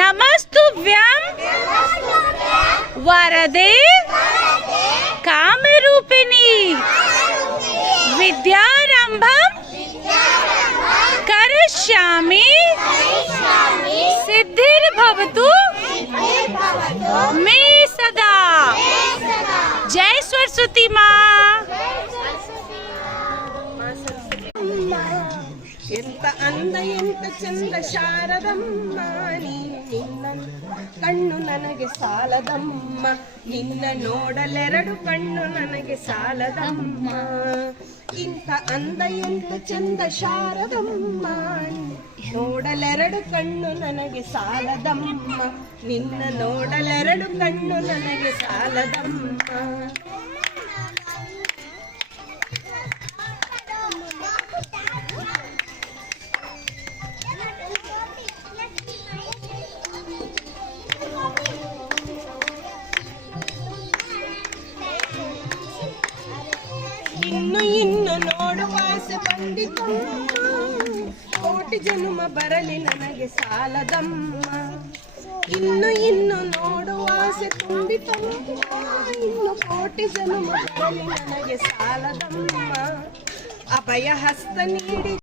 ನಮಸ್ತುಭ್ಯಂ ವರದೆ ಕಾಮರೂಪಿಣಿ ವಿದ್ಯಾರಂಭಂ ಕರಿಷ್ಯಾಮಿ ಸಿದ್ಧಿರ್ಭವತು ಮೇ ಸದಾ. ಜೈ ಸರಸ್ವತಿ ಮಾ. ಎಂತ ಅಂದ ಎಂತ ಚಂದ ಶಾರದಮ್ಮ, ನಿನ್ನ ಕಣ್ಣು ನನಗೆ ಸಾಲದಮ್ಮ, ನಿನ್ನ ನೋಡಲೆರಡು ಕಣ್ಣು ನನಗೆ ಸಾಲದಮ್ಮ. ಇಂಥ ಅಂದ ಎಂತ ಚಂದ ಶಾರದಮ್ಮ, ನೋಡಲೆರಡು ಕಣ್ಣು ನನಗೆ ಸಾಲದಮ್ಮ, ನಿನ್ನ ನೋಡಲೆರಡು ಕಣ್ಣು ನನಗೆ ಸಾಲದಮ್ಮ. ಇನ್ನು ನೋಡುವ ಆಸೆ ಬಂದಿತು, ಕೋಟಿ ಜನ್ಮ ಬರಲಿ ನನಗೆ ಸಾಲದಮ್ಮ. ಇನ್ನು ನೋಡುವ ಆಸೆ ತುಂಬಿತು, ಇನ್ನು ಕೋಟಿ ಜನ್ಮ ಬರಲಿ ನನಗೆ ಸಾಲದಮ್ಮ. ಅಭಯ ಹಸ್ತ ನೀಡಿ